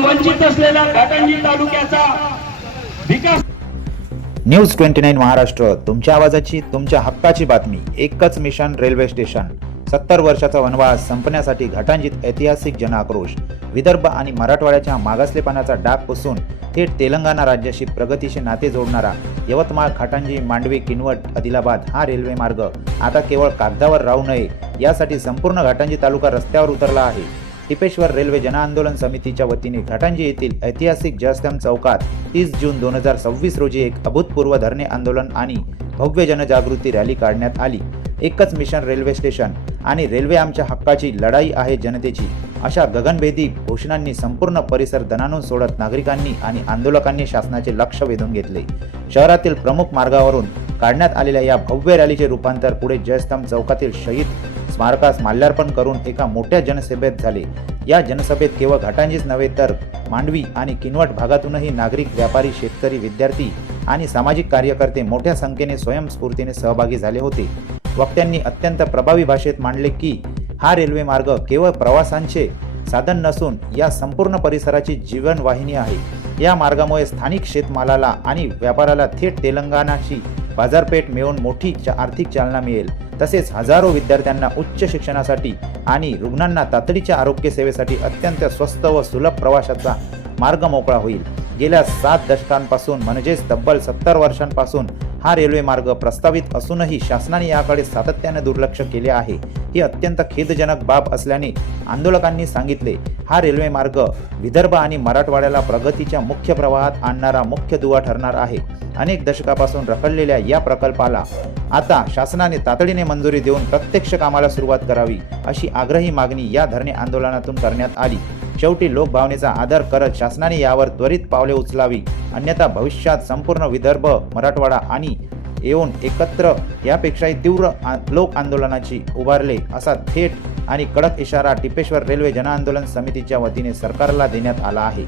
वंचित असलेल्या घाटंजी तालुक्याचा विकास। न्यूज 29 महाराष्ट्र, तुमच्या आवाजाची, तुमच्या हक्काची बातमी। एकच मिशन रेल्वे स्टेशन। 70 वर्षाचा वनवास संपण्यासाठी घाटांजीत ऐतिहासिक जनआक्रोश। विदर्भ आणि मराठवाड्याच्या मागासलेपणाचा डाग पुसून थेट तेलंगणा राज्याशी प्रगतीचे नाते जोडणारा यवतमाळ घाटंजी मांडवी किनवट आदिलाबाद हा रेल्वे मार्ग आता केवळ कागदावर राहू नये यासाठी संपूर्ण घाटंजी तालुका रस्त्यावर उतरला आहे। टिपेश्वर रेल्वे जनआंदोलन समितीच्या वतीने घाटंजी येथील ऐतिहासिक जयस्तंभ चौकात 30 जून 2026 रोजी एक अभूतपूर्व धरणे आंदोलन आणि भव्य जनजागृती रॅली काढण्यात आली। एकच मिशन रेल्वे स्टेशन आणि रेल्वे आमच्या हक्काची लढाई आहे जनतेची अशा गगनभेदी घोषणांनी संपूर्ण परिसर दणाणून सोडत नागरिकांनी आणि आंदोलकांनी शासनाचे लक्ष वेधून घेतले। शहरातील प्रमुख मार्गावरून काढण्यात आलेल्या या भव्य रॅलीचे रूपांतर पुढे जयस्तंभ चौकातील शहीद स्मारकास माल्यार्पण करून एका मोठ्या जनसभेत झाले। या जनसभेत केवळ घाटंजीच नव्हे तर मांडवी आणि किनवट भागातूनही नागरिक, व्यापारी, शेतकरी, विद्यार्थी आणि सामाजिक कार्यकर्ते मोठ्या संख्येने स्वयंस्फूर्तीने सहभागी झाले होते। वक्त्यांनी अत्यंत प्रभावी भाषेत मांडले की हा रेल्वे मार्ग केवळ प्रवासांचे साधन नसून या संपूर्ण परिसराची जीवनवाहिनी आहे। या मार्गामुळे स्थानिक शेतमालाला आणि व्यापाराला थेट तेलंगणाची बाजारपेठ मिळून मोठी आर्थिक चालना मिळेल। तसेच हजारो विद्यार्थ्यांना उच्च शिक्षणासाठी आणि रुग्णांना तातडीच्या आरोग्य सेवेसाठी अत्यंत स्वस्त व सुलभ प्रवासाचा मार्ग मोकळा होईल। गेल्या 7 दशकांपासून म्हणजेच तब्बल 70 वर्षांपासून हा रेल्वे मार्ग प्रस्तावित असूनही शासनाने याकडे सातत्याने दुर्लक्ष केले आहे। ही अत्यंत खेदजनक बाब असल्याने आंदोलकांनी सांगितले, हा रेल्वे मार्ग विदर्भ आणि मराठवाड्याला प्रगतीच्या मुख्य प्रवाहात आणणारा मुख्य दुवा ठरणार आहे। अनेक दशकापासून रखडलेल्या या प्रकल्पाला आता शासनाने तातडीने मंजुरी देऊन प्रत्यक्ष कामाला सुरुवात करावी अशी आग्रही मागणी या धरणे आंदोलनातून करण्यात आली। शेवटी लोकभावनेचा आदर करत शासनाने यावर त्वरित पावले उचलावी, अन्यथा भविष्यात संपूर्ण विदर्भ, मराठवाडा आणि येऊन एकत्र यापेक्षाही तीव्र लोक आंदोलनाची उभारले असा थेट आणि कडक इशारा टिपेश्वर रेल्वे जनआंदोलन समितीच्या वतीने सरकारला देण्यात आला आहे।